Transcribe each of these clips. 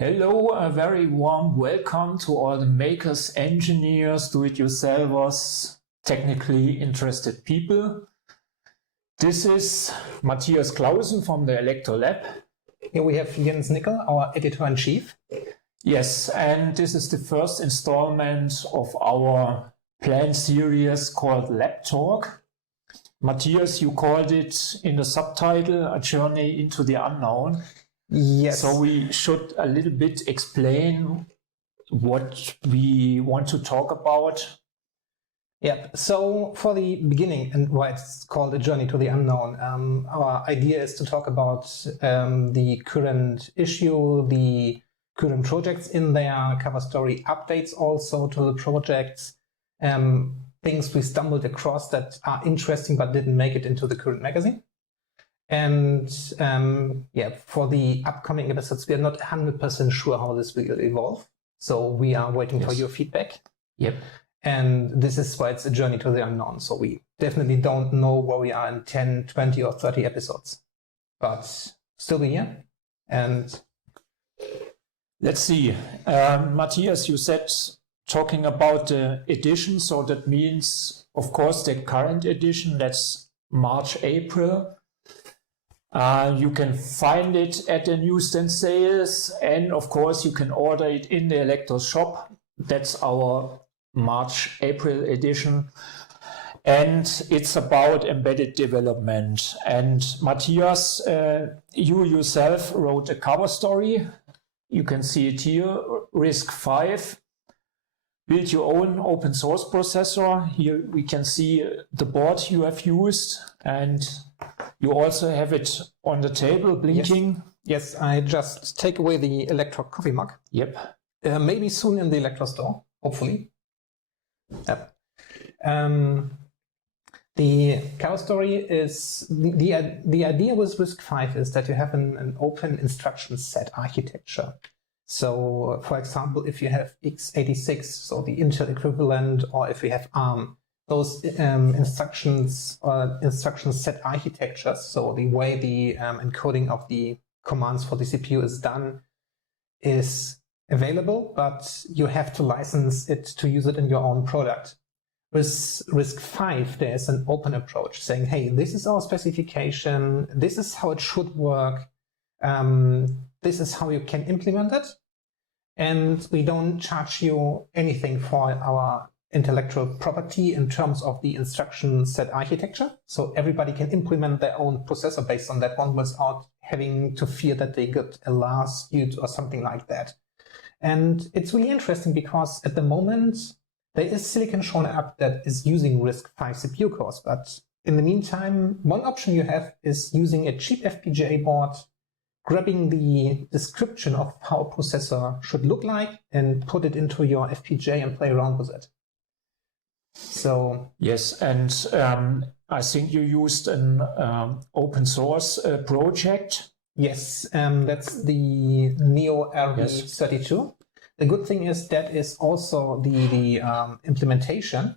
Hello, a very warm welcome to all the makers, engineers, do-it-yourselfers, technically interested people. This is Matthias Clausen from the Elector lab. Here we have Jens Nickel, our editor-in-chief. Yes, and this is the first installment of our planned series called Lab Talk. Matthias, you called it in the subtitle, A Journey into the Unknown. Yes. So we should a little bit explain what we want to talk about. Yeah, so for the beginning and why it's called A Journey to the Unknown, our idea is to talk about the current issue, the current projects in there, cover story updates also to the projects, things we stumbled across that are interesting but didn't make it into the current magazine. And for the upcoming episodes, we are not 100% sure how this will evolve. So we are waiting for your feedback. Yep. And this is why it's a journey to the unknown. So we definitely don't know where we are in 10, 20 or 30 episodes. But still be here. And let's see. Matthias, you said talking about the edition. So that means, of course, the current edition, that's March, April. You can find it at the newsstand sales, and of course you can order it in the Elector shop. That's our March-April edition, and it's about embedded development. And Matthias, you yourself wrote a cover story. You can see it here, RISC-V. Build your own open source processor. Here we can see the board you have used, and you also have it on the table blinking. Yes, I just take away the Elector coffee mug. Yep. Maybe soon in the Elector store, hopefully. Yep. The cover story is, the idea with RISC-V is that you have an open instruction set architecture. So, for example, if you have x86, so the Intel equivalent, or if we have ARM, those instructions or instruction set architectures, so the way the encoding of the commands for the CPU is done, is available, but you have to license it to use it in your own product. With RISC-V, there's an open approach saying, hey, this is our specification, this is how it should work, this is how you can implement it, and we don't charge you anything for our intellectual property in terms of the instruction set architecture. So everybody can implement their own processor based on that one without having to fear that they get a lawsuit or something like that. And it's really interesting because at the moment there is silicon shown up that is using RISC-V CPU cores, but in the meantime, one option you have is using a cheap FPGA board, grabbing the description of how a processor should look like and put it into your FPGA and play around with it. So yes, and I think you used an open source project. Yes, that's the Neo RV32. The good thing is that is also the implementation.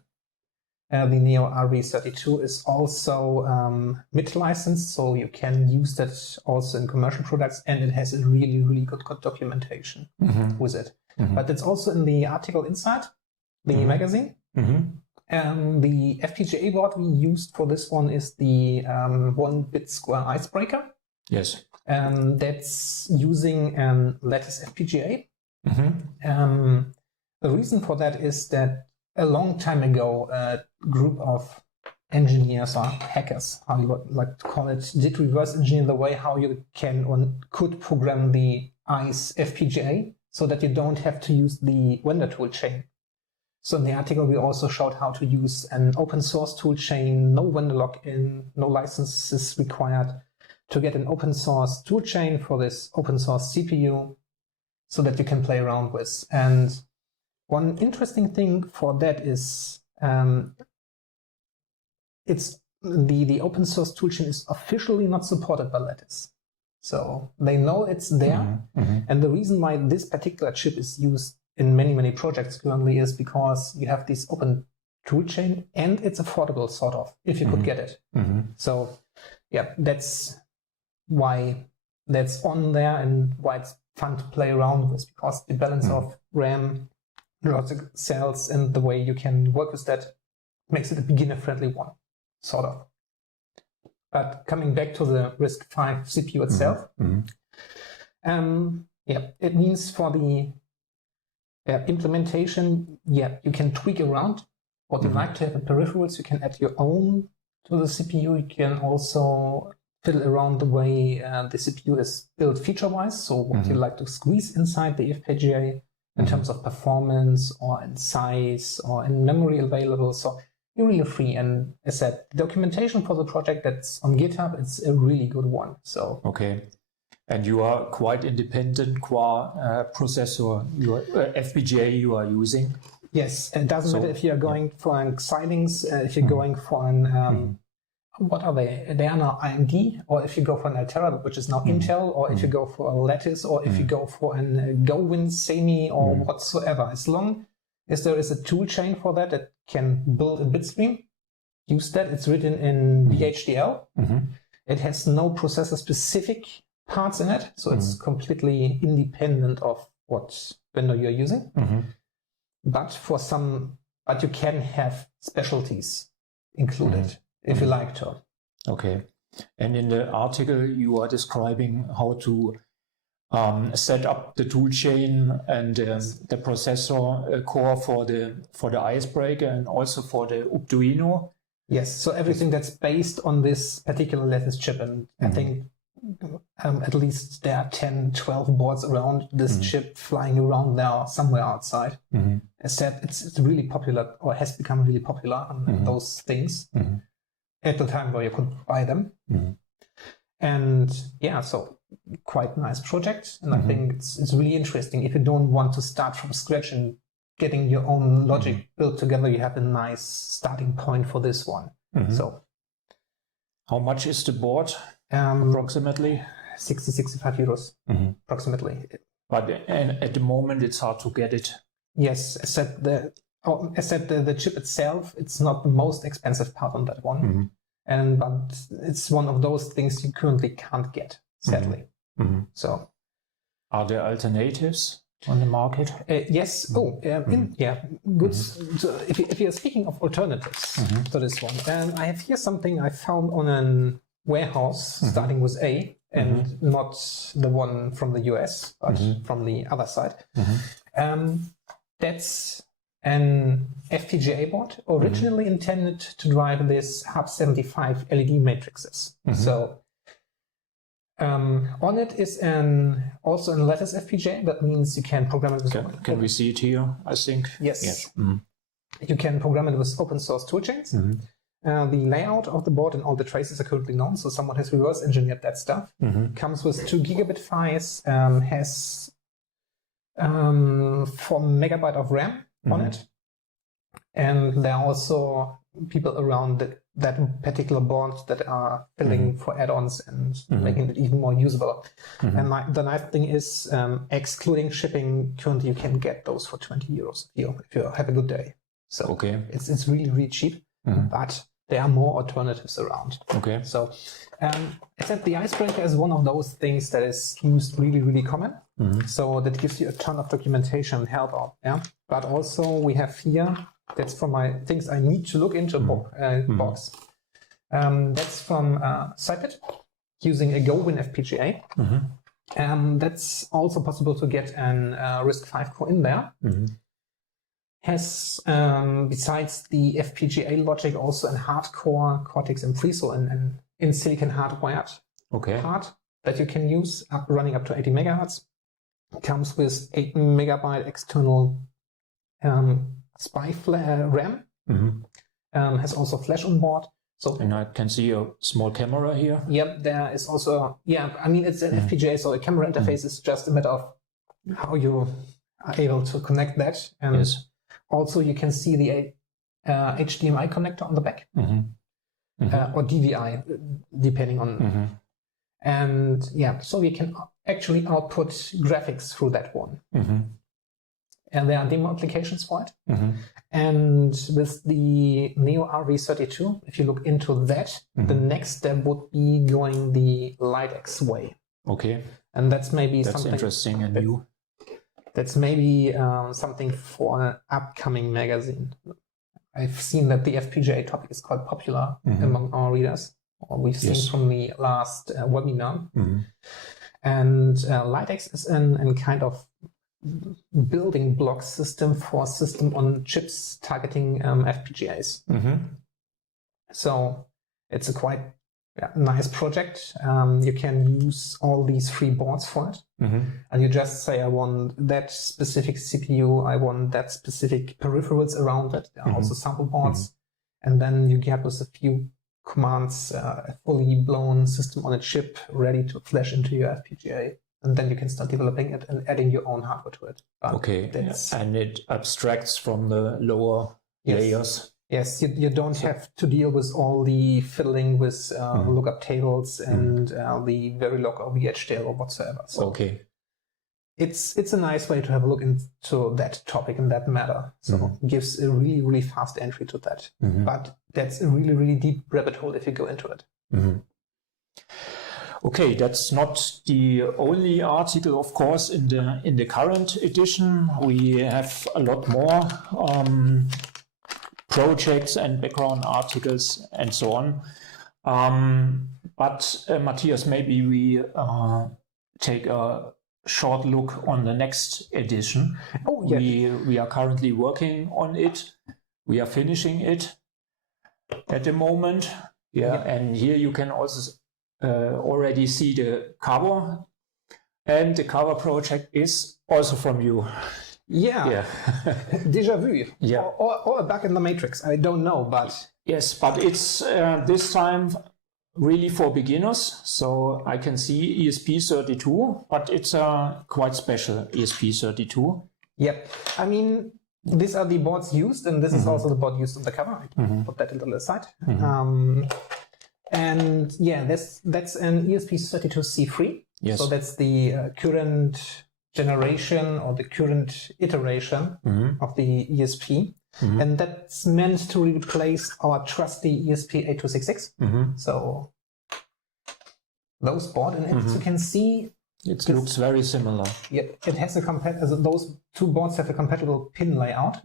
The Neo RV32 is also mid-licensed, so you can use that also in commercial products, and it has a really, really good documentation with it. But it's also in the article inside the magazine. The FPGA board we used for this one is the 1-bit square icebreaker. Yes. That's using lattice FPGA. The reason for that is that a long time ago, a group of engineers or hackers, how you would like to call it, did reverse engineer the way how you can or could program the ICE FPGA so that you don't have to use the vendor toolchain. So in the article, we also showed how to use an open source toolchain, no vendor lock-in, no licenses required, to get an open source toolchain for this open source CPU so that you can play around with. And one interesting thing for that is it's the open source toolchain is officially not supported by Lattice. So they know it's there. And the reason why this particular chip is used in many, many projects currently is because you have this open toolchain and it's affordable, sort of, if you could get it. So yeah, that's why that's on there and why it's fun to play around with, because the balance of RAM, logic cells, and the way you can work with that makes it a beginner-friendly one, sort of. But coming back to the RISC-V CPU itself, it means for the implementation, you can tweak around what you like to have in peripherals. You can add your own to the CPU. You can also fiddle around the way the CPU is built feature-wise, so what you like to squeeze inside the FPGA in terms of performance or in size or in memory available. So you're really free. And as I said, the documentation for the project that's on GitHub, it's a really good one. So okay. And you are quite independent qua processor, your FPGA you are using? Yes, it doesn't matter if you're going for an Xilinx, if you're going for an, what are they? They are now AMD, or if you go for an Altera, which is now Intel, or if you go for a Lattice, or if you go for an GoWin Semi or whatsoever. As long as there is a tool chain for that that can build a bitstream, use that. It's written in VHDL. It has no processor-specific parts in it, so it's completely independent of what vendor you're using. But you can have specialties included if you like to. Okay. And in the article, you are describing how to set up the tool chain and the processor core for the icebreaker and also for the Arduino. Yes. So everything that's based on this particular Lattice chip, and I think at least there are 10, 12 boards around this chip flying around now somewhere outside. As said, it's really popular, or has become really popular on those things at the time where you could buy them. And so quite nice project. And I think it's really interesting. If you don't want to start from scratch and getting your own logic built together, you have a nice starting point for this one. So how much is the board? Approximately 65 euros, approximately. But at the moment, it's hard to get it. Yes, as said, the chip itself, it's not the most expensive part on that one, but it's one of those things you currently can't get, sadly. So, are there alternatives on the market? Yes. Good. So if you're speaking of alternatives to this one, I have here something I found on a warehouse starting with A, and not the one from the US, but from the other side. That's an FPGA board originally intended to drive this Hub 75 LED matrices. So on it is also a Lattice FPGA. That means you can program it with can we see it here, I think? Yes. You can program it with open source toolchains. The layout of the board and all the traces are currently known, so someone has reverse engineered that stuff. Comes with 2 gigabit PHYs, has 4 megabyte of RAM on it. And there are also people around that particular board that are filling for add-ons and making it even more usable. And the nice thing is, excluding shipping, currently you can get those for 20 euros if you have a good day. So it's really, really cheap, but there are more alternatives around. So except the icebreaker is one of those things that is used really, really common. So that gives you a ton of documentation and help out. But also we have here, that's from my things I need to look into box. That's from Cypit using a GoWin FPGA. That's also possible to get an RISC-V core in there. Has, besides the FPGA logic, also a hardcore Cortex M3, so an in silicon hardwired part that you can use running up to 80 megahertz. Comes with 8 megabyte external SPI RAM. Has also flash on board. So, and I can see a small camera here. Yep, there is also, I mean, it's an FPGA, so a camera interface is just a matter of how you are able to connect that. And also you can see the HDMI connector on the back, or DVI, depending on. And so we can actually output graphics through that one. And there are demo applications for it. And with the Neo RV32, if you look into that, the next step would be going the LightX way. Okay. And that's maybe That's something interesting and new. That's maybe something for an upcoming magazine. I've seen that the FPGA topic is quite popular among our readers, or we've seen from the last webinar. And LiteX is a kind of building block system for system on chips targeting FPGAs. So it's a quite nice project. You can use all these free boards for it. And you just say, I want that specific CPU, I want that specific peripherals around it. There are also sample boards. And then you get with a few commands a fully blown system on a chip ready to flash into your FPGA. And then you can start developing it and adding your own hardware to it. But and it abstracts from the lower layers. Yes, you don't have to deal with all the fiddling with lookup tables and the Verilog or VHDL or whatsoever. So it's a nice way to have a look into that topic and that matter. So it gives a really, really fast entry to that. But that's a really, really deep rabbit hole if you go into it. Okay, that's not the only article, of course, in the current edition. We have a lot more projects and background articles and so on. But Matthias, maybe we take a short look on the next edition. We are currently working on it. We are finishing it at the moment. And here you can also already see the cover. And the cover project is also from you. Déjà vu. Or a bug in the matrix. I don't know, but yes, but it's this time really for beginners. So I can see ESP32, but it's a quite special ESP32. Yep. I mean, these are the boards used, and this is also the board used on the cover. I can put that into the side. And that's an ESP32C3. Yes. So that's the current generation or the current iteration of the ESP. And that's meant to replace our trusty ESP8266. So those board, and as you can see, it looks very similar. Yeah, it has those two boards have a compatible pin layout.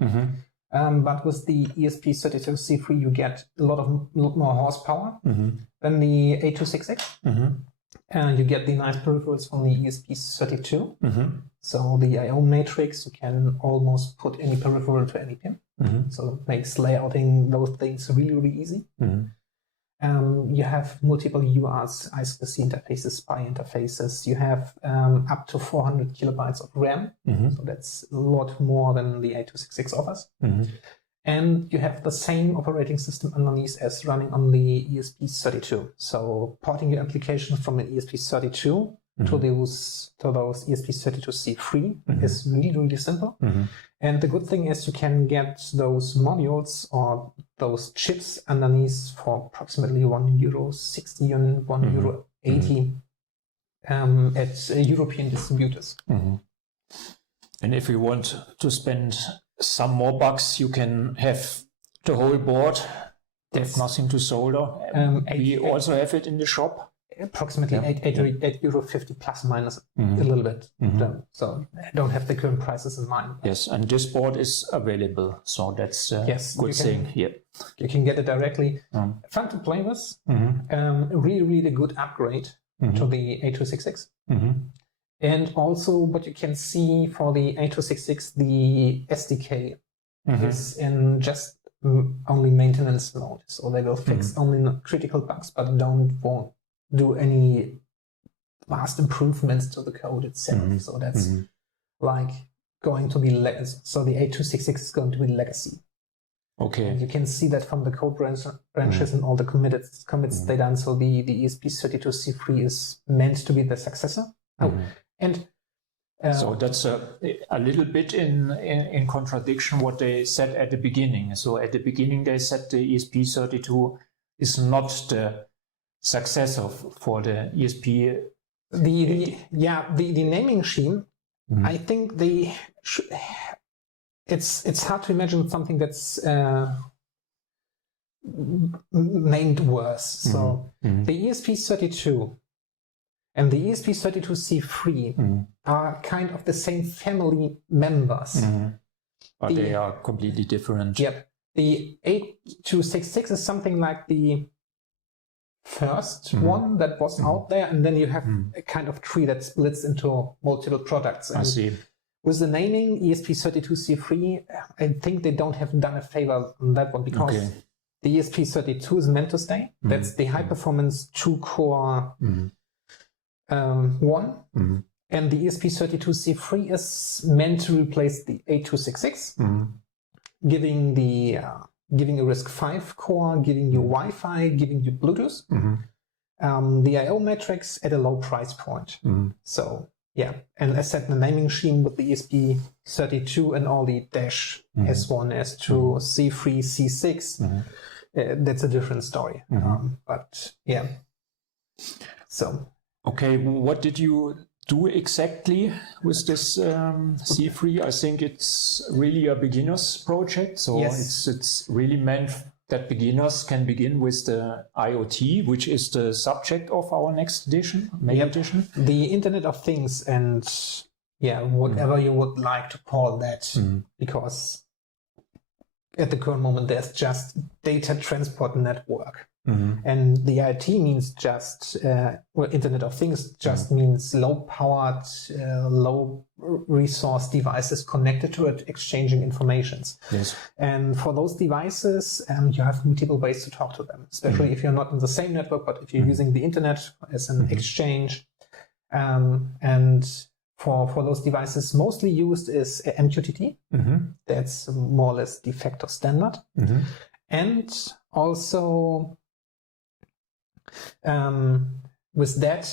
But with the ESP32C3, you get a lot more horsepower than the 8266. And you get the nice peripherals from the ESP32. So the I/O matrix, you can almost put any peripheral to any pin. So it makes layouting those things really, really easy. You have multiple UARTs, I2C interfaces, SPI interfaces. You have up to 400 kilobytes of RAM. So that's a lot more than the 8266 offers. And you have the same operating system underneath as running on the ESP32. So porting your applications from an ESP32 to those ESP32C3 is really, really simple. And the good thing is you can get those modules or those chips underneath for approximately €1.60 and €1.80 at European distributors. And if you want to spend some more bucks, you can have the whole board. There's nothing to solder. We also have it in the shop. Approximately €8.50 plus minus a little bit. So I don't have the current prices in mind. Yes, and this board is available. So that's a good thing. You can get it directly. Fun to play with. Really, really good upgrade to the 8266. And also what you can see for the 8266, the SDK is in just only maintenance mode. So they will fix only critical bugs, but won't do any vast improvements to the code itself. So that's like going to be legacy. So the 8266 is going to be legacy. Okay. And you can see that from the code branches and all the commits they done. So the ESP32C3 is meant to be the successor. So that's a little bit in contradiction what they said at the beginning. So at the beginning they said the ESP32 is not the successor for the ESP. The naming scheme. I think it's hard to imagine something that's named worse. So the ESP32 And the ESP32C3 are kind of the same family members. But they are completely different. Yep. The 8266 is something like the first one that was out there, and then you have a kind of tree that splits into multiple products. And I see. with the naming ESP32C3, I think they don't have done a favor on that one, because the ESP32 is meant to stay. That's the high performance 2-core one. And the ESP32C3 is meant to replace the 8266, giving the giving a RISC-V core, giving you Wi-Fi, giving you Bluetooth, the I/O matrix at a low price point. So yeah, and as said, the naming scheme with the ESP32 and all the dash S1, S2, C3, C6, that's a different story. But yeah, so. Okay, what did you do exactly with this C3? I think it's really a beginner's project. So it's really meant that beginners can begin with the IoT, which is the subject of our next edition, main edition. The Internet of Things and whatever you would like to call that, because at the current moment there's just data transport network. And the IoT means just, Internet of Things just means low-powered, low-resource devices connected to it, exchanging informations. Yes. And for those devices, you have multiple ways to talk to them, especially if you're not in the same network, but if you're using the Internet as an exchange. And for those devices, mostly used is MQTT. That's more or less de facto standard. And also... with that,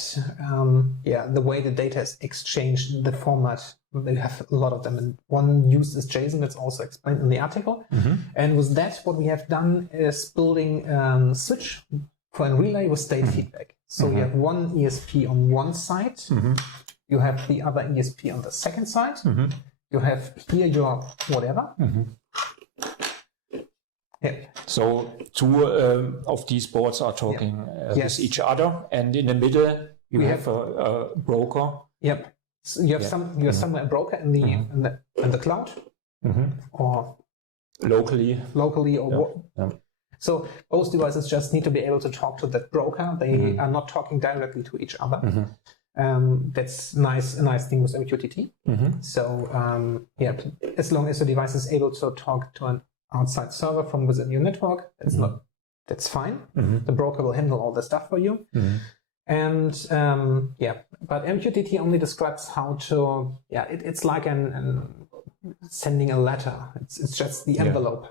the way the data is exchanged, the format, they have a lot of them. And one use is JSON, that's also explained in the article. And with that, what we have done is building a switch for a relay with state feedback. So you have one ESP on one side, you have the other ESP on the second side, you have here your whatever. Yeah. So two of these boards are talking with each other, and in the middle you have a broker. Yep. So you have somewhere a broker in the cloud, or locally or so both devices just need to be able to talk to that broker. They are not talking directly to each other. That's nice. A nice thing with MQTT. So as long as the device is able to talk to an outside server from within your network, that's fine. The broker will handle all the stuff for you. And but MQTT only describes how to, it's like sending a letter. It's just the envelope.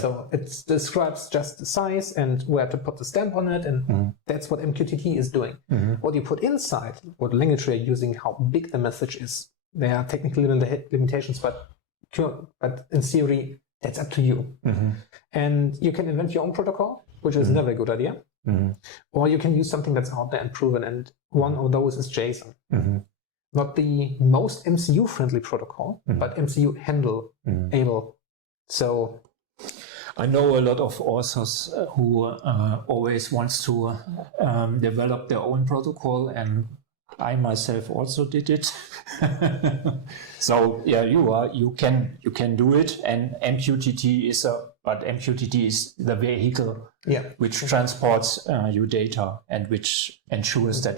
So it describes just the size and where to put the stamp on it, and that's what MQTT is doing. What you put inside, what language you're using, how big the message is, there are technical limitations, but in theory, that's up to you. And you can invent your own protocol, which is never a good idea. Or you can use something that's out there and proven, and one of those is JSON. Not the most MCU-friendly protocol, but MCU able. So I know a lot of authors who always wants to develop their own protocol, and I myself also did it. So you can do it, and MQTT is the vehicle which transports your data and which ensures that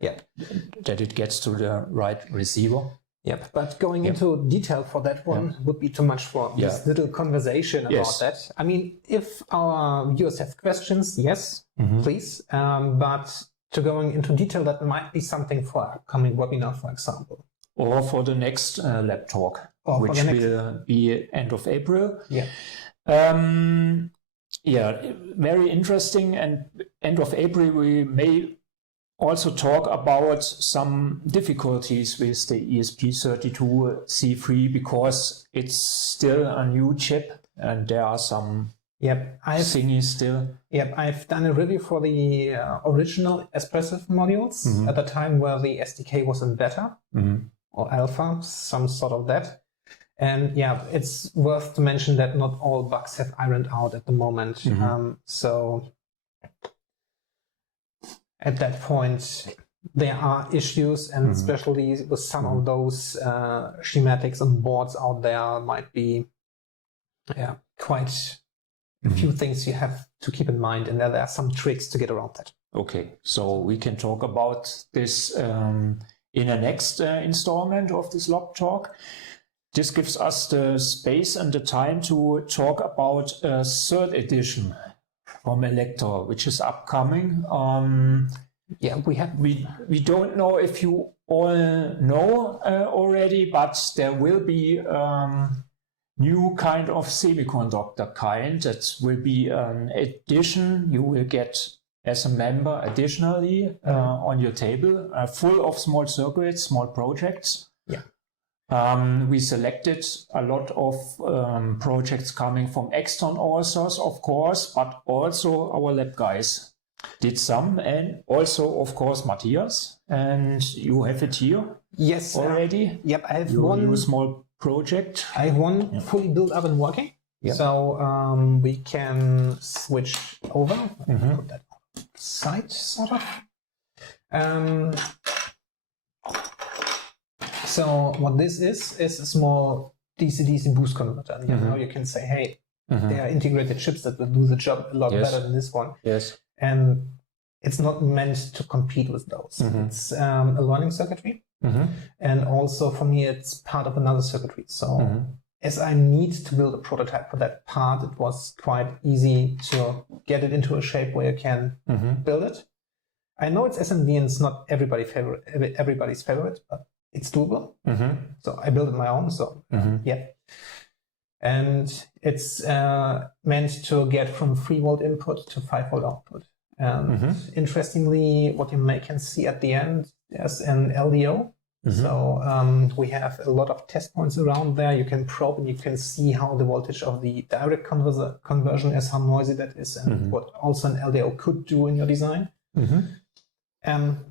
that it gets to the right receiver. But going into detail for that one would be too much for this little conversation about that. I mean, if our viewers have questions, please. But to going into detail, that might be something for our upcoming webinar, for example. Or for the next lab talk, which will be end of April. Very interesting. And end of April, we may also talk about some difficulties with the ESP32C3, because it's still a new chip and there are some thingies still. I've done a review for the original Espressif modules at the time where the SDK was in beta or alpha, some sort of that. And it's worth to mention that not all bugs have ironed out at the moment. at that point there are issues, and especially with some of those schematics and boards out there might be quite a few things you have to keep in mind, and there are some tricks to get around that. Okay, so we can talk about this in the next installment of this log talk. This gives us the space and the time to talk about a third edition from Elektor, which is upcoming. We don't know if you all know already, but there will be new kind of semiconductor kind that will be an addition you will get as a member additionally on your table, full of small circuits, small projects. We selected a lot of projects coming from external authors, of course, but also our lab guys did some, and also, of course, Matthias. And you have it here. Yes, already. Yep, I have one small project. I have one fully built up and working. Yep. So we can switch over. Put that on the side, sort of. So what this is a small DC-DC boost converter. And now you can say, hey, there are integrated chips that will do the job a lot better than this one. Yes. And it's not meant to compete with those. It's a learning circuitry. And also for me, it's part of another circuitry. So as I need to build a prototype for that part, it was quite easy to get it into a shape where you can build it. I know it's SMD and it's not everybody's favorite, but it's doable. So I built it my own. So yeah. And it's meant to get from 3 volt input to 5 volt output. And interestingly, what you can see at the end, there's an LDO. So we have a lot of test points around there. You can probe and you can see how the voltage of the direct conversion is, how noisy that is, and what also an LDO could do in your design.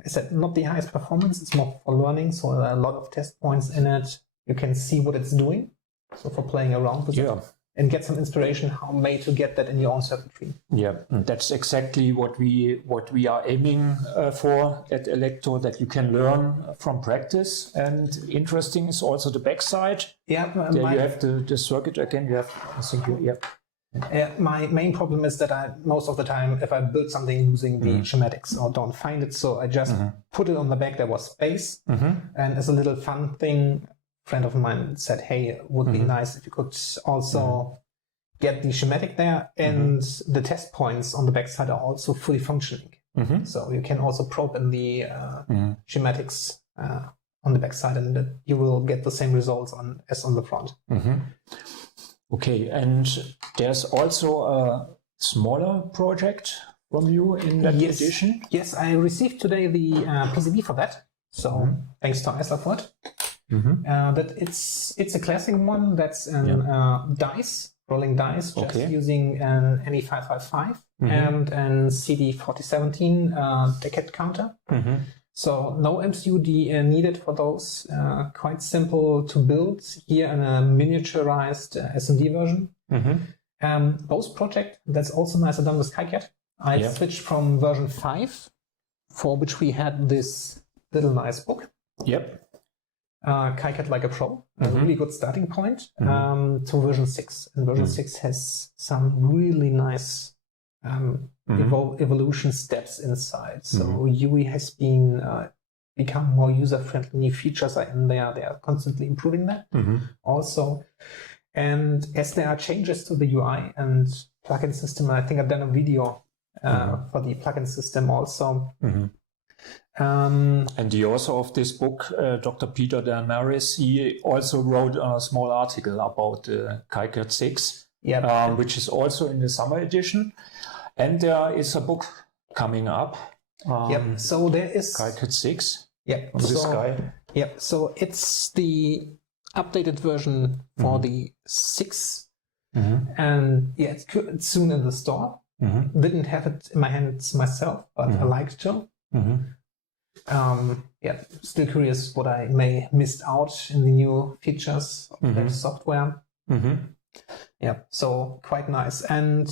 It's not the highest performance, it's more for learning, so there are a lot of test points in it. You can see what it's doing, so for playing around with it, and get some inspiration how to get that in your own circuitry. Yeah, and that's exactly what we are aiming for at Elector, that you can learn from practice. And interesting is also the backside. Yeah, there you have the circuit again. You have, I think, my main problem is that most of the time, if I build something using the schematics or don't find it, so I just put it on the back. There was space, and as a little fun thing, a friend of mine said, "Hey, it would be nice if you could also get the schematic there, and the test points on the backside are also fully functioning. So you can also probe in the schematics on the backside, and you will get the same results as on the front." Okay, and there's also a smaller project from you in that edition? Yes, I received today the PCB for that. So thanks to Isla for it. That it's a classic one. That's an rolling dice, just using an NE555 and an CD4017 decade counter. So no MCU needed for those. Quite simple to build here in a miniaturized SMD version. Those project, that's also nice, done with Kaikel. I switched from version 5, for which we had this little nice book. Kaikel like a pro, a really good starting point, to version 6. And version 6 has some really nice evolution steps inside. So UI has become more user-friendly. New features are in there. They are constantly improving that also. And as there are changes to the UI and plugin system, I think I've done a video for the plugin system also. And the author of this book, Dr. Peter Delmaris, he also wrote a small article about Kaikel 6, which is also in the summer edition. And there is a book coming up. So there is Kaikel 6. From this guy. So it's the updated version for the 6. And it's soon in the store. Didn't have it in my hands myself, but I like to. Still curious what I may missed out in the new features of that software. So quite nice. And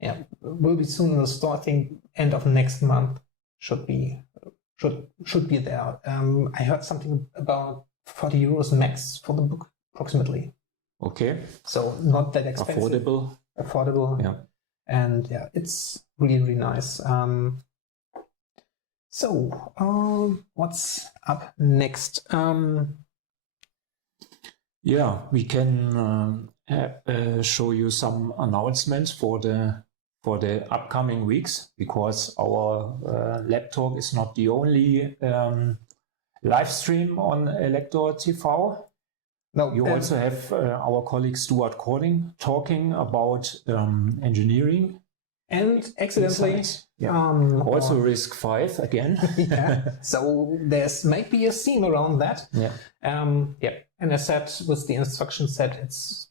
Yeah, will be soon in the store. I think end of next month should be there. I heard something about 40 euros max for the book, approximately. Okay. So not that expensive. Affordable. Yeah. And yeah, it's really, really nice. What's up next? Yeah, we can show you some announcements for the upcoming weeks, because our lab talk is not the only live stream on Elektor TV. No, you also have our colleague Stuart Cording talking about engineering. And accidentally, also RISC-V again. Yeah. So there's maybe a theme around that. Yeah. And as said, with the instruction set, it's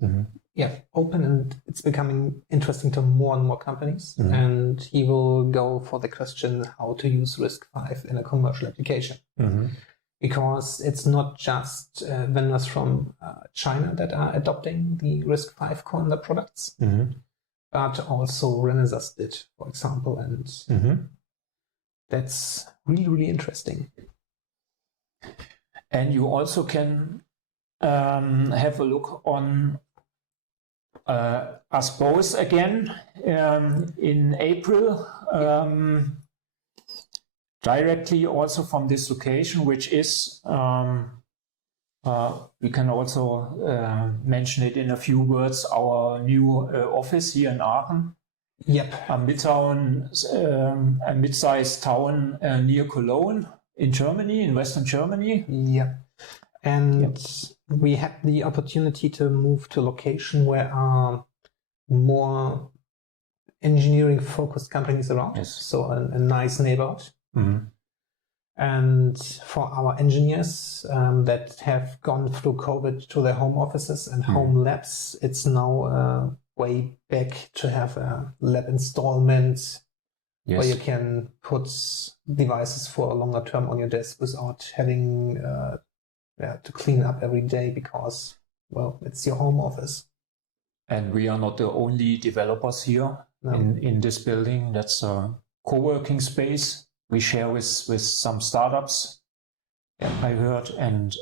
open, and it's becoming interesting to more and more companies. And he will go for the question how to use RISC-V in a commercial application. Because it's not just vendors from China that are adopting the RISC-V core in their products, but also Renesas did, for example, and that's really, really interesting. And you also can have a look on us both again in April, directly also from this location, which is, we can also mention it in a few words, our new office here in Aachen. Yep. A mid-sized town near Cologne in Germany, in Western Germany. Yep. And we had the opportunity to move to a location where are more engineering-focused companies around. Yes. So a nice neighborhood. And for our engineers that have gone through COVID to their home offices and home labs, it's now a way back to have a lab installment where you can put devices for a longer term on your desk without having to clean up every day because, well, it's your home office. And we are not the only developers here in this building. That's a co-working space we share with some startups, I heard, and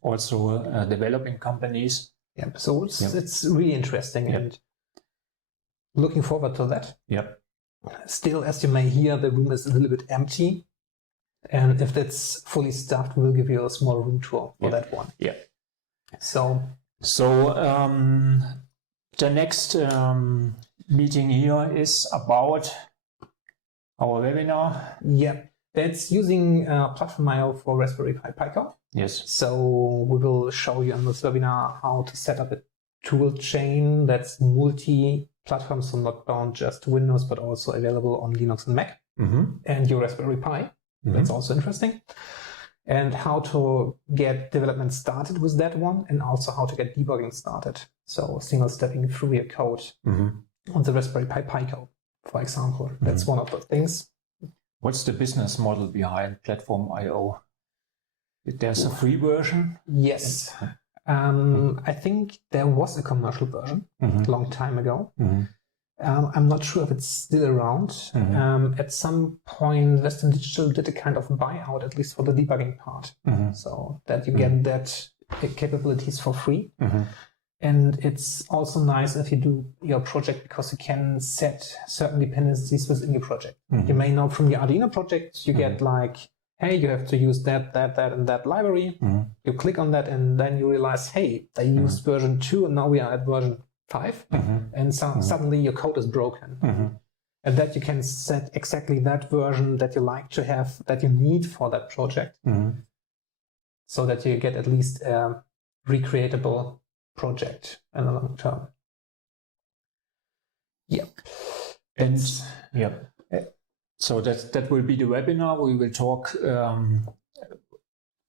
also developing companies. Yeah, so it's really interesting and looking forward to that. Yep. Still, as you may hear, the room is a little bit empty. And if that's fully staffed, we'll give you a small room tour for that one. Yeah. So the next meeting here is about our webinar. Yeah, that's using Platform.io for Raspberry Pi Pico. Yes. So we will show you in this webinar how to set up a tool chain that's multi-platform, so not bound just to Windows, but also available on Linux and Mac and your Raspberry Pi. That's also interesting. And how to get development started with that one, and also how to get debugging started. So single stepping through your code on the Raspberry Pi Pico, for example. That's one of the things. What's the business model behind Platform.io? There's a free version? Yes. I think there was a commercial version a long time ago. I'm not sure if it's still around. At some point, Western Digital did a kind of buyout, at least for the debugging part, so that you get that capabilities for free. And it's also nice if you do your project, because you can set certain dependencies within your project. You may know from your Arduino project, you get like, hey, you have to use that, and that library. You click on that, and then you realize, hey, they used version 2, and now we are at version 5, and suddenly your code is broken. And that you can set exactly that version that you like to have, that you need for that project, so that you get at least a recreatable project in the long term. And so that will be the webinar. We will talk a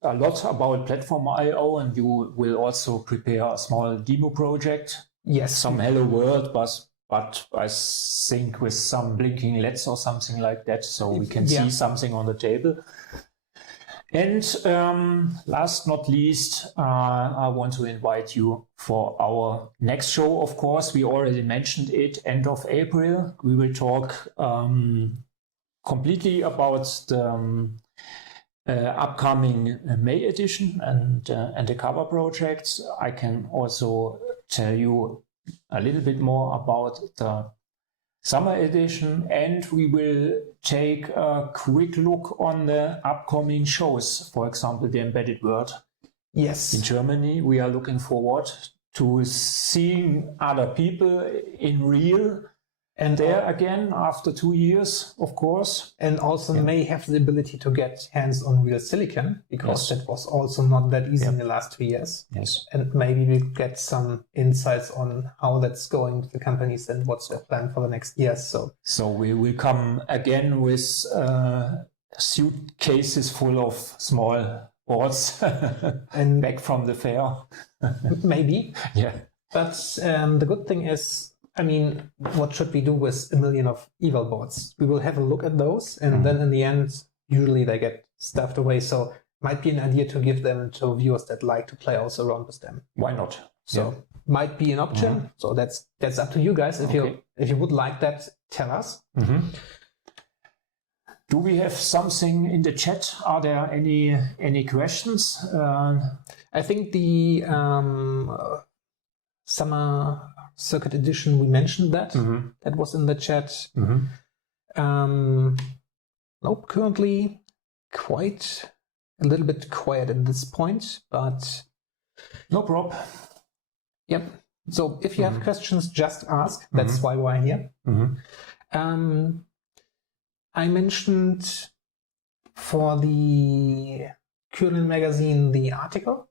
lot about Platform.io, and you will also prepare a small demo project. Yes. Some Hello World, but I think with some blinking LEDs or something like that, so we can see something on the table. And last not least, I want to invite you for our next show. Of course, we already mentioned it, end of April. We will talk completely about the upcoming May edition and the cover projects. I can also tell you a little bit more about the summer edition, and we will take a quick look on the upcoming shows. For example, the Embedded World in Germany. We are looking forward to seeing other people in real and there again after 2 years, of course. And also may have the ability to get hands on real silicon, because that was also not that easy in the last 2 years. Yes. And maybe we'll get some insights on how that's going with the companies and what's their plan for the next years. So we will come again with suitcases full of small boards and back from the fair. Maybe. Yeah. But the good thing is, I mean, what should we do with 1 million of eval boards? We will have a look at those, and then in the end, usually they get stuffed away. So might be an idea to give them to viewers that like to play also around with them. Why not? So might be an option. So that's up to you guys. If you would like that, tell us. Do we have something in the chat? Are there any questions? I think the summer circuit edition, we mentioned that. That was in the chat. Nope, currently quite a little bit quiet at this point, but no problem. Yep. So if you have questions, just ask. That's why we're here. I mentioned for the Krengel magazine the article,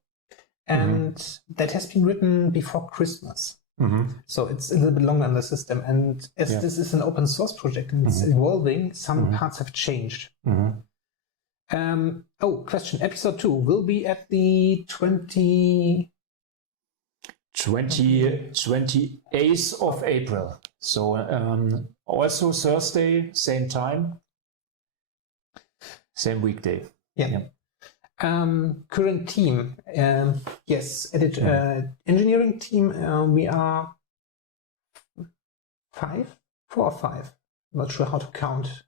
and that has been written before Christmas. So it's a little bit longer in the system. And as this is an open source project and it's evolving, some parts have changed. Question. Episode 2 will be at the 28th of April. So also Thursday, same time, same weekday. Current team, engineering team, we are 4 or 5, not sure how to count,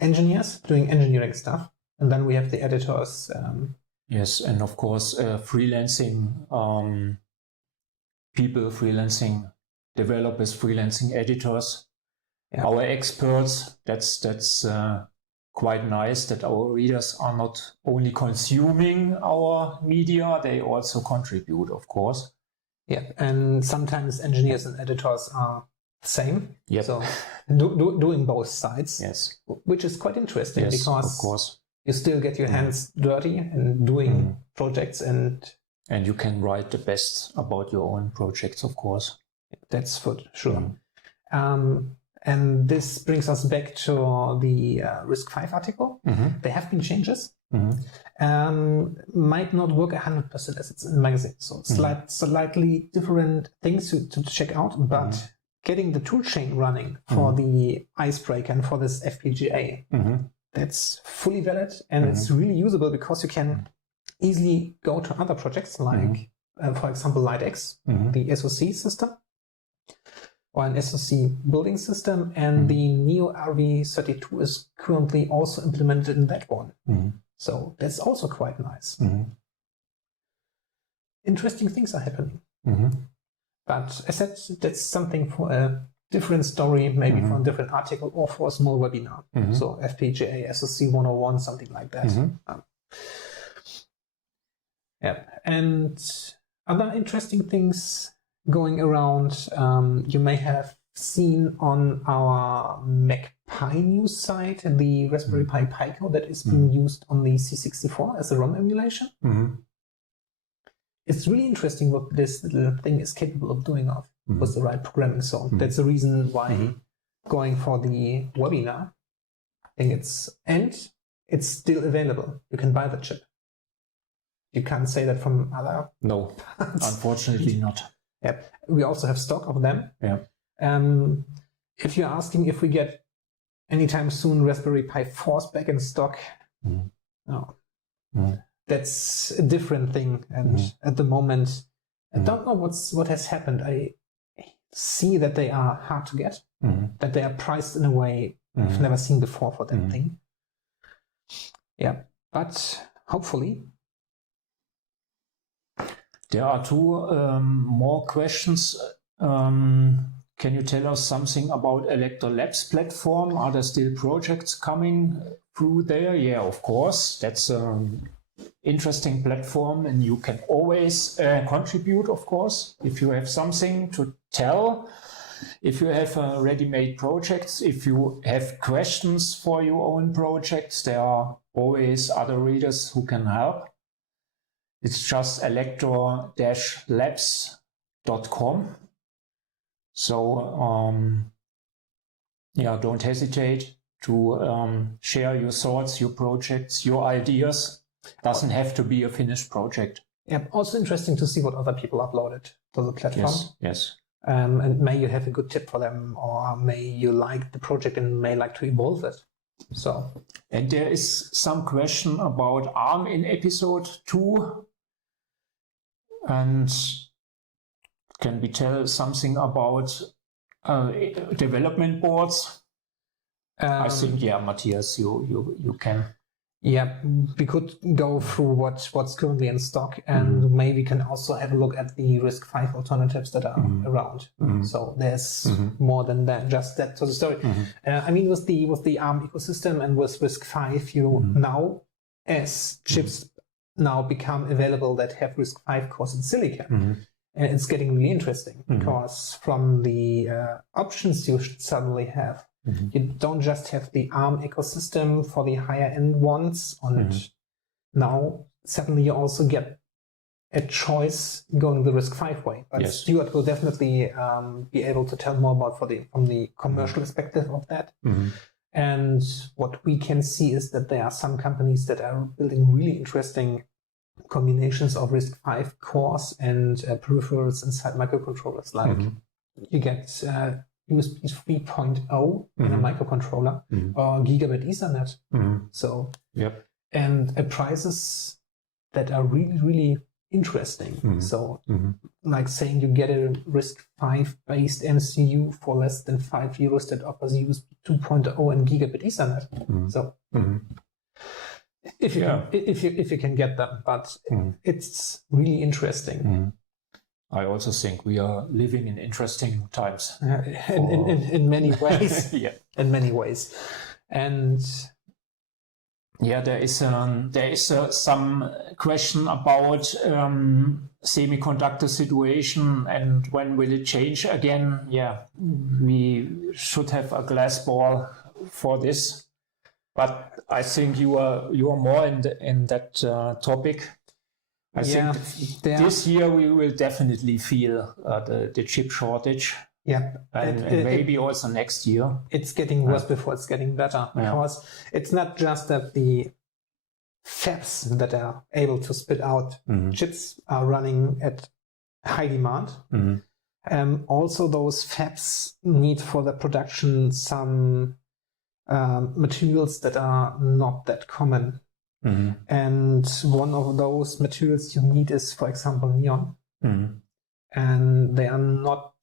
engineers doing engineering stuff, and then we have the editors. Yes, and of course freelancing people, freelancing developers, freelancing editors, our experts. That's quite nice that our readers are not only consuming our media, they also contribute, of course. And sometimes engineers and editors are the same. So doing both sides, which is quite interesting because of course you still get your hands dirty and doing projects, and you can write the best about your own projects, of course. That's for sure. And this brings us back to the RISC-V article. There have been changes. Might not work 100% as it's in the magazine. So slightly different things to check out. But getting the toolchain running for the icebreaker and for this FPGA, that's fully valid. And it's really usable because you can easily go to other projects like, for example, LightX, the SoC system, or an SoC building system, and the Neo RV32 is currently also implemented in that one. So that's also quite nice. Interesting things are happening. But as I said, that's something for a different story, maybe for a different article or for a small webinar. So FPGA, SoC 101, something like that. And other interesting things going around, you may have seen on our MacPi news site the Raspberry Pi Pico that is being used on the C64 as a ROM emulation. It's really interesting what this little thing is capable of doing with the right programming. So that's the reason why going for the webinar. I think it's still available. You can buy the chip. You can't say that from other. No, unfortunately not. We also have stock of them. If you're asking if we get anytime soon Raspberry Pi 4s back in stock, no, That's a different thing. And at the moment, I don't know what has happened. I see that they are hard to get, that they are priced in a way I've never seen before for that thing. Yeah, but hopefully. There are two more questions. Can you tell us something about Elector Labs platform? Are there still projects coming through there? Yeah, of course. That's an interesting platform, and you can always contribute, of course, if you have something to tell. If you have ready-made projects, if you have questions for your own projects, there are always other readers who can help. It's just elector-labs.com. So, yeah, don't hesitate to share your thoughts, your projects, your ideas. Doesn't have to be a finished project. Yeah, also interesting to see what other people uploaded to the platform. Yes. And may you have a good tip for them, or may you like the project and may like to evolve it. So. And there is some question about ARM in episode 2. And can we tell something about development boards? I think, yeah, Matthias, you can. Yeah, we could go through what's currently in stock, and maybe we can also have a look at the RISC-V alternatives that are around. So there's more than that, just that to the story. I mean, with the ARM ecosystem and with RISC-V, you now, as chips now become available that have RISC-V cores in silicon, and it's getting really interesting because from the options you should suddenly have, you don't just have the ARM ecosystem for the higher end ones, and now suddenly you also get a choice going the RISC-V way. But Stuart will definitely be able to tell more about from the commercial perspective of that. And what we can see is that there are some companies that are building really interesting combinations of RISC-V cores and peripherals inside microcontrollers. Like you get USB 3.0 in a microcontroller or gigabit Ethernet. So, and at prices that are really, really interesting. So, like saying you get a RISC-V based MCU for less than €5 that offers USB 2.0 and gigabit Ethernet. So, if you can get them, but it's really interesting. I also think we are living in interesting times. In many ways. In many ways. And yeah, there is some question about semiconductor situation and when will it change again. Yeah, we should have a glass ball for this. But I think you are more in that topic. I think this year we will definitely feel the chip shortage. Yeah, and maybe also next year. It's getting worse before it's getting better, because it's not just that the fabs that are able to spit out chips are running at high demand. Also, those fabs need for the production some materials that are not that common. And one of those materials you need is, for example, neon. And they are not,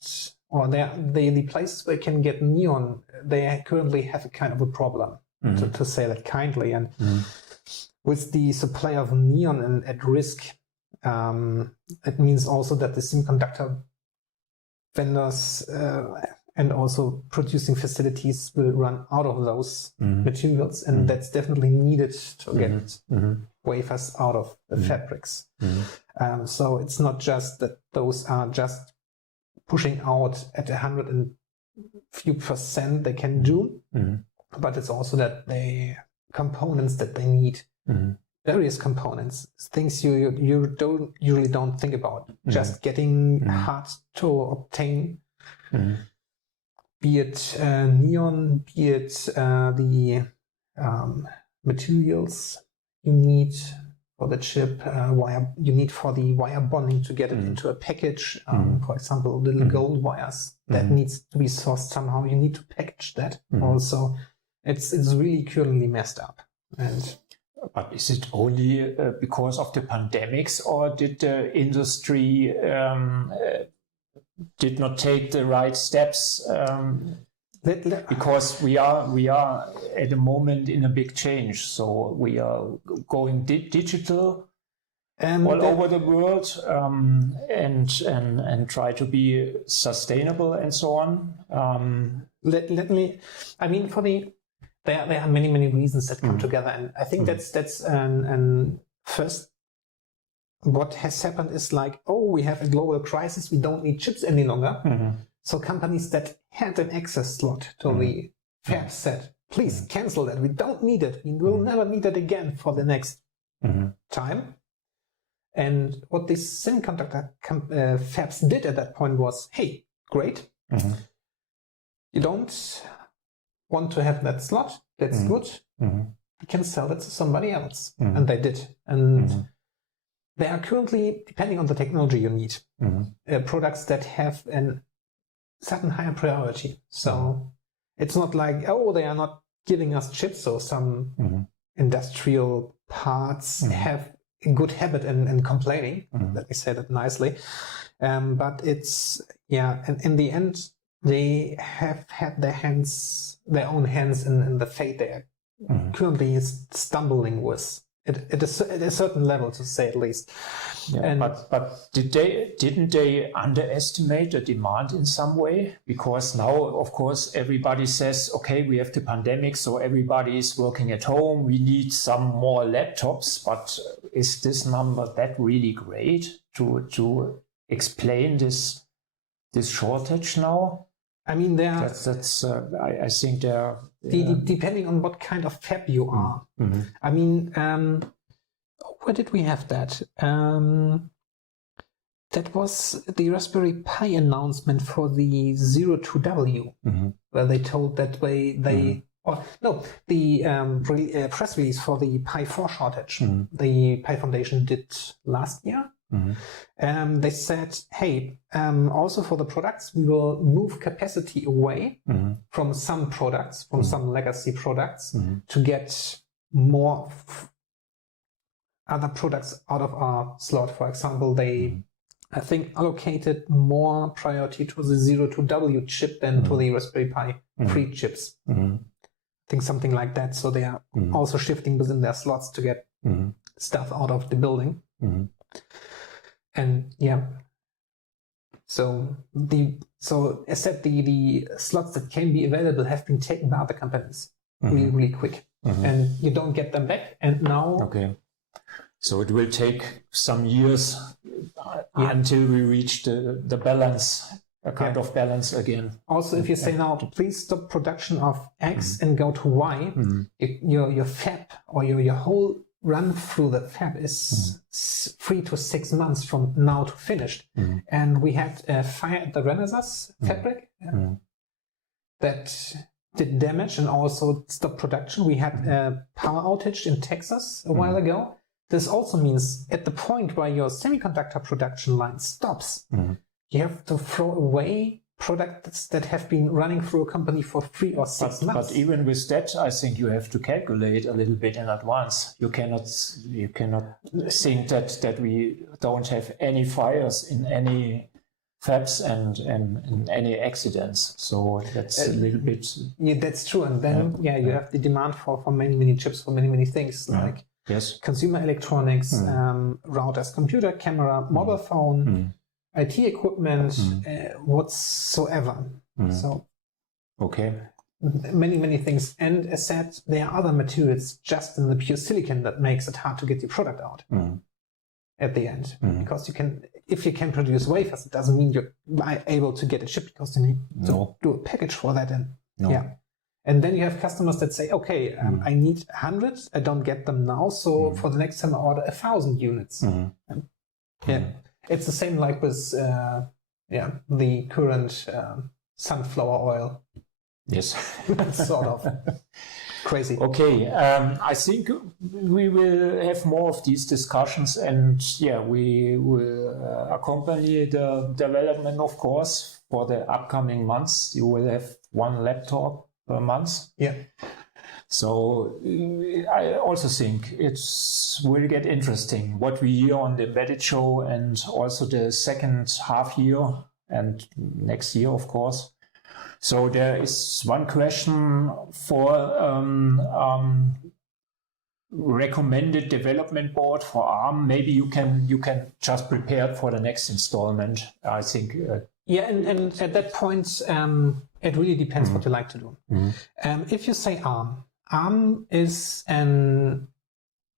or the places where you can get neon, they currently have a kind of a problem, to say that kindly. And with the supply of neon at risk, it means also that the semiconductor vendors and also producing facilities will run out of those materials, and that's definitely needed to get wafers out of the fabrics. So it's not just that those are just pushing out at 100 and few percent they can do, but it's also that the components that they need, various components, things you usually don't think about, just getting hard to obtain. Be it neon, be it the materials you need for the chip, you need for the wire bonding to get it into a package. For example, little gold wires that needs to be sourced somehow. You need to package that. Also, it's really currently messed up. And but is it only because of the pandemics, or did the industry did not take the right steps? Because we are at the moment in a big change, so we are going digital all over the world, and try to be sustainable and so on. Let me. I mean, there are many reasons that come together, and I think that's first. What has happened is like, oh, we have a global crisis. We don't need chips any longer. So companies that had an access slot to the fab said, please cancel that. We don't need it. We will never need it again for the next time. And what these semiconductor fabs did at that point was, hey, great. You don't want to have that slot. That's good. We can sell it to somebody else. And they did. And there are currently, depending on the technology you need, products that have a certain higher priority. So it's not like, oh, they are not giving us chips. So some industrial parts have a good habit in complaining. Let me say that nicely. But it's, and in the end, they have had their own hands in the fate they are currently stumbling with. At a certain level, to say at least. But didn't they underestimate the demand in some way? Because now, of course, everybody says, okay, we have the pandemic, so everybody is working at home. We need some more laptops. But is this number that really great to explain this shortage now? I mean, I think they're depending on what kind of fab you are. I mean, where did we have that? That was the Raspberry Pi announcement for the 02W, where they told that the press release for the Pi 4 shortage. The Pi Foundation did last year. They said, hey, also for the products, we will move capacity away from some products, from some legacy products, to get more other products out of our slot. For example, they, I think, allocated more priority to the 02W chip than to the Raspberry Pi 3 chips. I think something like that. So they are also shifting within their slots to get stuff out of the building. And so as said, the slots that can be available have been taken by other companies really quick, and you don't get them back. And now, so it will take some years until we reach the balance, a kind of balance again. Also, if you say now, please stop production of X and go to Y, your fab or your whole run through the fab is 3 to 6 months from now to finished. And we had a fire at the Renaissance fabric that did damage and also stopped production. We had a power outage in Texas a while ago. This also means at the point where your semiconductor production line stops, you have to throw away products that have been running through a company for 3 or 6 months. But even with that, I think you have to calculate a little bit in advance. You cannot think that we don't have any fires in any fabs and any accidents. So that's a little bit. Yeah, that's true. And then you have the demand for many chips for many things like consumer electronics, routers, computer, camera, mobile phone. IT equipment, whatsoever. So, many things. And as said, there are other materials just in the pure silicon that makes it hard to get your product out at the end. Because if you can produce wafers, it doesn't mean you're able to get a chip because you need to do a package for that. And and then you have customers that say, okay, I need 100, I don't get them now, so for the next time I order 1,000 units. It's the same like with the current sunflower oil. Yes. Sort of crazy. Okay, I think we will have more of these discussions, and we will accompany the development, of course, for the upcoming months. You will have one laptop per month. So I also think it will get interesting what we hear on the embedded show and also the second half year and next year, of course. So there is one question for recommended development board for ARM. Maybe you can just prepare for the next installment. I think. Yeah, and at that point, it really depends what you like to do. If you say ARM is an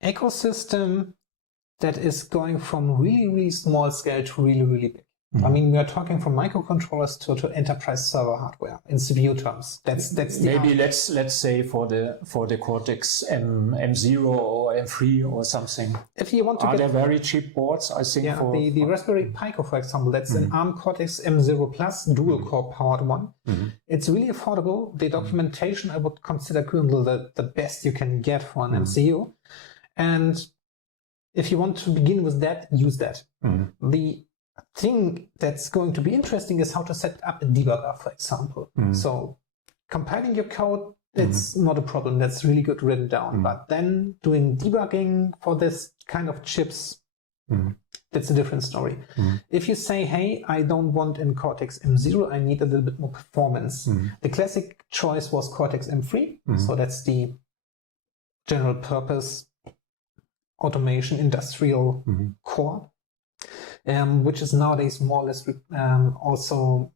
ecosystem that is going from really, really small scale to really, really big. I mean, we are talking from microcontrollers to enterprise server hardware in CPU terms. That's the maybe let's say for the Cortex M0 or M3 or something. If you want to there very cheap boards? I think the Raspberry Pico, for example, that's an ARM Cortex M0 Plus dual core powered one. It's really affordable. The documentation I would consider Krengel the best you can get for an MCU. And if you want to begin with that, use that. The thing that's going to be interesting is how to set up a debugger, for example. So compiling your code, it's not a problem. That's really good written down. But then doing debugging for this kind of chips, that's a different story. If you say, hey, I don't want in Cortex M0, I need a little bit more performance. The classic choice was Cortex M3. So that's the general purpose automation industrial core. Which is nowadays more or less also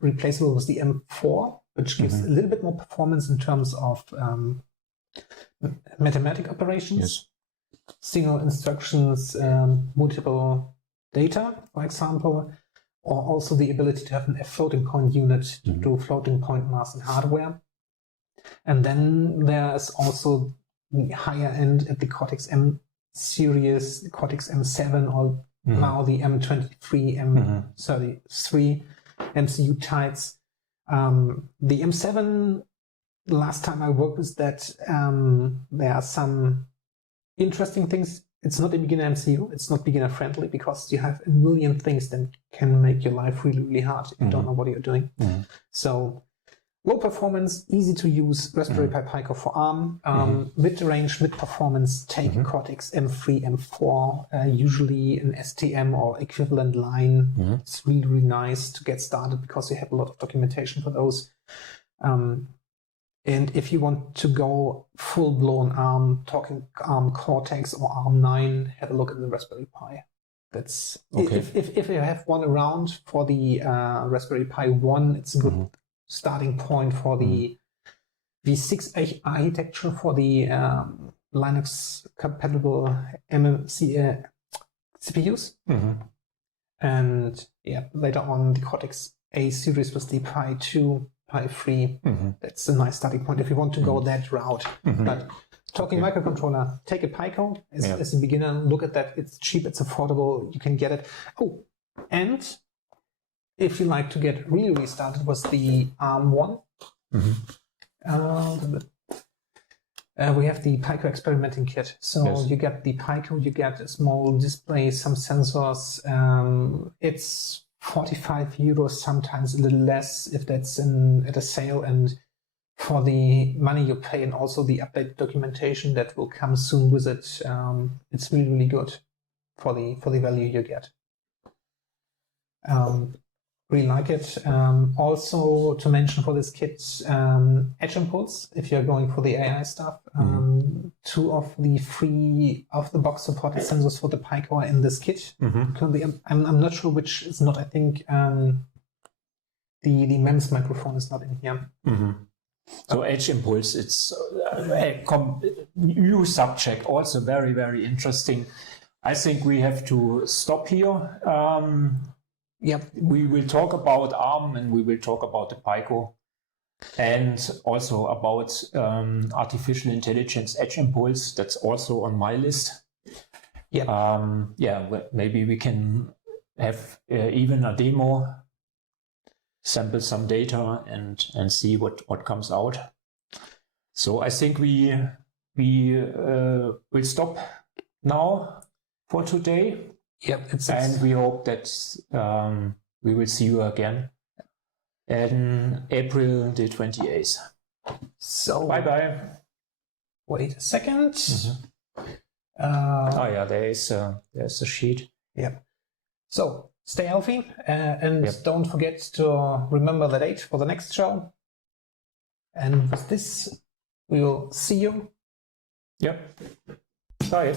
replaceable with the M4, which gives a little bit more performance in terms of mathematic operations, single instructions, multiple data, for example, or also the ability to have a floating point unit to do floating point mass in hardware. And then there's also the higher end at the Cortex M series, the Cortex M7, or now the M23, M33 MCU types. The M7, last time I worked with that, there are some interesting things. It's not a beginner MCU. It's not beginner friendly because you have a million things that can make your life really, really hard if you don't know what you're doing. So low performance, easy to use Raspberry Pi Pico for ARM. Mid-range, mid-performance, take a Cortex M3, M4, usually an STM or equivalent line. It's really, really nice to get started because you have a lot of documentation for those. And if you want to go full-blown ARM, talking ARM Cortex or ARM9, have a look at the Raspberry Pi. That's okay. If you have one around for the Raspberry Pi 1, it's a good starting point for the V6 architecture for the Linux compatible MMC CPUs. And later on the Cortex A series with the Pi 2, Pi 3. That's a nice starting point if you want to go that route. But talking microcontroller, take a Pico as a beginner, look at that. It's cheap, it's affordable, you can get it. Oh, and if you like to get really, really started, was the ARM one. We have the Pico experimenting kit. So you get the Pico, you get a small display, some sensors. It's 45 euros, sometimes a little less if that's at a sale. And for the money you pay and also the update documentation that will come soon with it, it's really, really good for the value you get. Really like it. Also to mention for this kit, Edge Impulse, if you're going for the AI stuff. 2 of the free off-the-box supported sensors for the Pico are in this kit. Currently, I'm not sure which is not. I think the MEMS microphone is not in here. So Edge Impulse, it's a new subject, also very, very interesting. I think we have to stop here. We will talk about ARM and we will talk about the Pico and also about artificial intelligence Edge Impulse. That's also on my list. Maybe we can have even a demo, sample some data and see what comes out. So I think we will stop now for today. And we hope that we will see you again on April the 28th. So bye-bye. Wait a second. Oh yeah, there's a sheet. Yep. So stay healthy and don't forget to remember the date for the next show. And with this, we will see you. Yep. Bye.